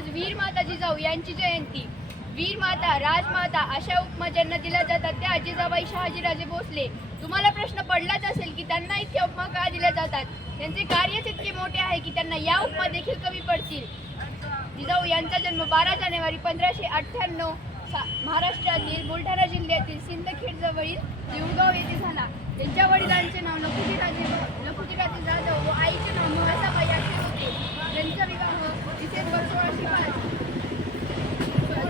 आज वीर माता जिजाऊ यांची जयंती. वीर माता, राजमाता अशा उपमा ज्यांना दिल्या जातात त्या जिजाबाई शहाजीराजे भोसले. तुम्हाला प्रश्न पडलाच असेल की त्यांना इतक्या उपमा का दिल्या जातात. त्यांचे कार्यच इतके मोठे आहे की त्यांना या उपमा देखील कमी पडतील. जिजाऊ यांचा जन्म 12 जानेवारी 1598 महाराष्ट्रातील बुलढाणा जिल्ह्यातील सिंदखेड जवळील देऊळगाव येथे झाला. त्यांच्या वडिलांचे नाव लखुजीराजे जाधव व आईचे नाव मुळासाबाई असे होते. त्यांचा विवाह डिसेंबर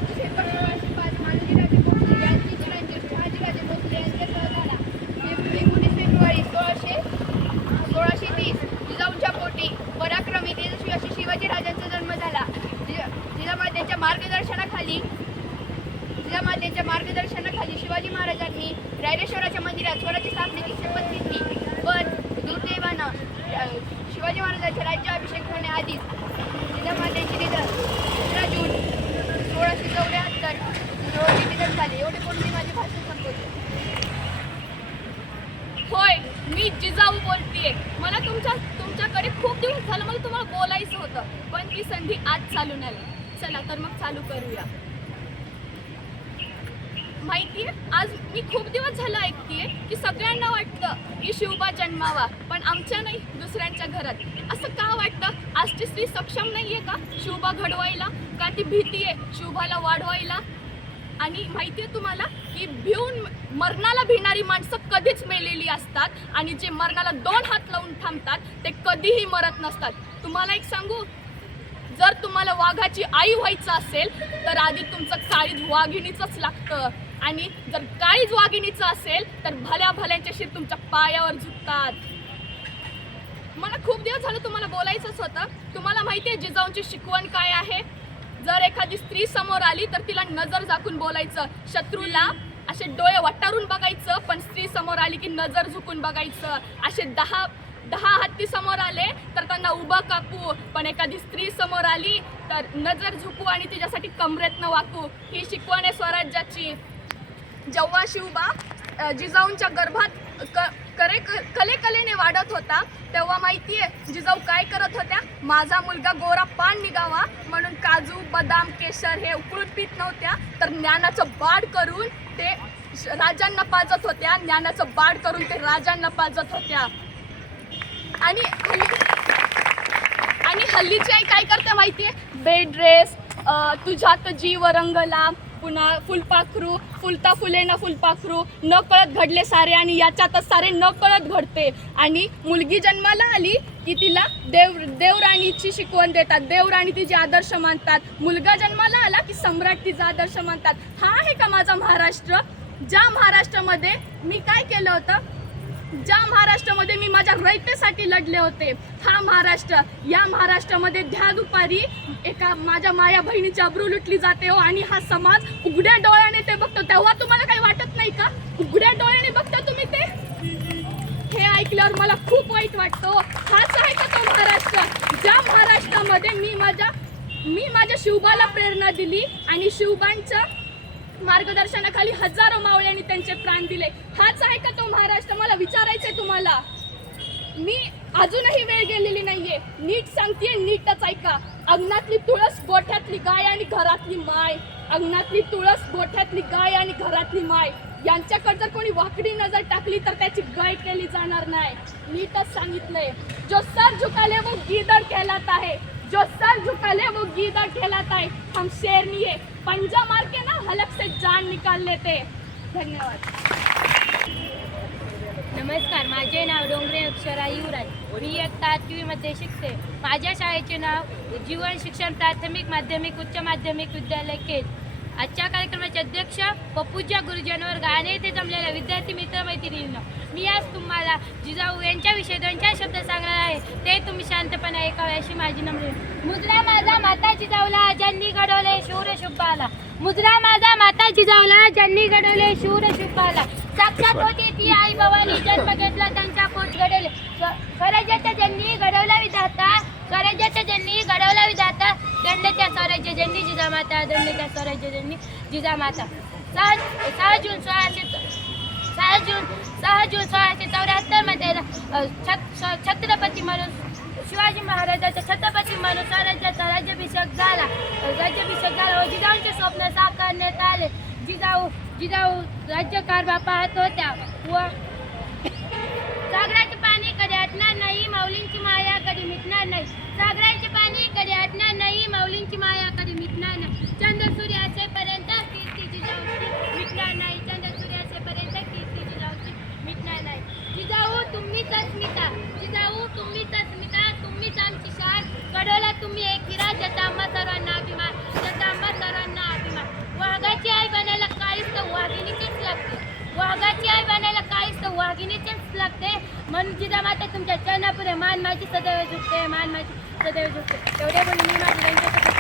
1605 मालजीराजे भोसले यांची चिरंजीव शहाजीराजे भोसले यांच्यासह झाला. 19 फेब्रुवारी 1630 जिजाऊंच्या पोटी पराक्रमी तेजस्वी अशी शिवाजीराजांचा जन्म झाला. जिजामातेच्या मार्गदर्शनाखाली शिवाजी महाराजांनी रायरेश्वराच्या मंदिरात स्वराज्य स्थापनेची शपथ घेतली. पण दुर्दैवानं शिवाजी महाराजांच्या राज्याभिषेक होण्याआधीच जिजामातेचे निधन 15 जून 1674 रोजी निधन झाले. एवढे बोलून मी माझे भाषण संपवते. होय, मी जिजाऊ बोलतेय. मला तुमच्याकडे खूप दिवस झालं मला तुम्हाला बोलायचं होतं, पण ती संधी आज चालून आली. चला तर मग चालू करूया. माहितीये, आज मी खूप दिवस झालं ऐकतेय की सगळ्यांना वाटतं की शिवबा जन्मावा, पण आमच्या नाही दुसऱ्यांच्या घरात. असं का वाटतं? आजची स्त्री सक्षम नाहीये का शिवबा घडवायला? का ती भीती आहे शिवबाला वाढवायला? आणि माहितीये तुम्हाला की मरणाला भिणारी माणसं कधीच मेलेली असतात आणि जे मरणाला 2 हात लावून थांबतात ते कधीही मरत नसतात. तुम्हाला एक सांगू, जर तुम्हाला वाघाची आई व्हायचं असेल तर आधी तुमचं काळीज वाघिणीचंच लागतं, आणि जर काळीज वाघिणीचं असेल तर भल्या भल्यांच्या शिर तुमच्या पायावर झुकतात. मला खूप दिवस झालं तुम्हाला बोलायचंच होतं. तुम्हाला माहितीये जिजाऊंची शिकवण काय आहे? जर एखादी स्त्री समोर आली तर तिला नजर झाकून बोलायचं, शत्रूला असे डोळे वटारून बघायचं, पण स्त्री समोर आली की नजर झुकून बघायचं. असे 10 हत्ती समोर आले तर त्यांना उभं कापू, पण एखादी स्त्री समोर आली तर नजर झुकू आणि तिच्यासाठी कमरेतनं वाकू. ही शिकवण आहे स्वराज्याची. जेव्हा शिवबा जिजाऊंच्या गर्भात कलेने वाढत होता तेव्हा माहितीये जिजाऊ काय करत होत्या? माझा मुलगा गोरा पान निघावा म्हणून काजू, बदाम, केशर हे उकळून पित नव्हत्या, तर ज्ञानाचं बाड करून ते राजांना पाजत होत्या. ज्ञानाचं बाड करून ते राजांना पाजत होत्या. आणि हल्लीची आई काय करते माहितीये? बेड ड्रेस, तुझ्यात जीव रंगला, पुन्हा फुलपाखरू, फुलता फुले ना फुलपाखरू, न कळत घडले सारे आणि याच्यातच सारे न कळत घडते. आणि मुलगी जन्माला आली की तिला देवराणीची शिकवण देतात, देवराणी तिचे आदर्श मानतात. मुलगा जन्माला आला की सम्राट तिचा आदर्श मानतात. हा आहे का माझा महाराष्ट्र? ज्या महाराष्ट्रामध्ये मी काय केलं होतं? ज्या महाराष्ट्रामध्ये मी माझ्या रयतेसाठी लढले होते, हा महाराष्ट्र. या महाराष्ट्रामध्ये द्या दुपारी एका माझ्या माया बहिणीची अब्रू लुटली जाते हो, आणि हा समाज उघड्या डोळ्याने ते बघतो. तेव्हा तुम्हाला काही वाटत नाही का? उघड्या डोळ्याने बघता तुम्ही ते. हे ऐकल्यावर मला खूप वाईट वाटतं. हाच आहे का तो महाराष्ट्र? ज्या महाराष्ट्रामध्ये मी माझ्या शिवबाला प्रेरणा दिली आणि शिवबांच्या मार्गदर्शनाखाली हजारो मावळ्यांनी त्यांचे प्राण दिले. हाच आहे का तो महाराष्ट्र? मला विचारायचंय तुम्हाला. मी अजूनही वेळ गेलेली नाहीये. नीट सांगतेय, नीटच ऐका. अंगणातली तुळस, गोठ्यातली गाय आणि घरातली माय. अंगणातली तुळस, गोठ्यातली गाय आणि घरातली माय यांच्याकडे जर कोणी वाकडी नजर टाकली तर त्याची गाय केली जाणार नाही. नीटच सांगितलंय. जो सर झुकाले वो गीदड़ कहलाता है, जो सर झुकाले वो गीदड़ कहलाता है. हम शेर नहीं है, पंजा मार के ना हलक से जान निकाल लेते. धन्यवाद. नमस्कार, माझे नाव डोंगरे अक्षरा युवराज. मी इयत्ता 8वी मध्ये शिकते. माझ्या शाळेचे नाव जीवन शिक्षण प्राथमिक माध्यमिक उच्च माध्यमिक विद्यालय केज. आजच्या कार्यक्रमाचे अध्यक्ष व पूज्य गुरुजनवर गाणे येथे जमलेल्या विद्यार्थी मित्रमैत्रिणींनो, मी आज तुम्हाला जिजाऊ यांच्याविषयी 2-4 शब्द सांगणार आहे. ते तुम्ही शांतपणे ऐकावे अशी माझी नम्र विनंती. मुद्रा माझा माता जिजाऊला ज्यांनी घडवले शूर शुभाला. मुद्रा माझा माता जिजाऊला ज्यांनी घडवले शूर शुभाला. साक्षात होती ती आई भवानी, जन्म घेतला त्यांच्या पोट घडवले. स्वराज्याच्या ज्यांनी घडवला विधाता, स्वराज्याच्या ज्यांनी घडवला विधाता, दंड त्या स्वराज्य जननी जिजामाता, दंड त्या स्वराज्य जननी जिजामाता. 6 जून 1674 मध्ये छत्रपती म्हणून शिवाजी महाराजांच्या छत्रपती म्हणून स्वराज्याचा राज्याभिषेक झाला व जिजाऊंचे स्वप्न साकारण्यात आले. जिजाऊ राज्यकारभार पाहत होत्या व सागराचे पाणी कधी आटणार नाही, माऊलींची माया कधी मिटणार नाही. सागराचे पाणी कधी आटणार नाही, माऊलींची माया कधी मिटणार नाही. चंद्र सूर्य असेपर्यंत कीर्ती जिजाऊची मिटणार नाही. चंद्र सूर्य असेपर्यंत कीर्ती जिजाऊची मिटणार नाही. जिजाऊ तुम्हीच अस्मिता, जिजाऊ तुम्हीच अस्मिता, तुम्हीच आमची शान. कडोला तुम्ही एक हिरा, ज्याचा आम्हा सर्वांना अभिमान, ज्याचा आम्हा सर्वांना अभिमान. वाघाची आई बनायला काळीच तर वाघिणीचीच लागते, वाघाची आई बनायला काळीच तर वाघिणीचीच लागते. म्हणून जिजामाता तुमच्या चरणापुढे मान माझी सदैव झुकते, मान माझी सदैव झुकते. एवढे बोलून मी माझी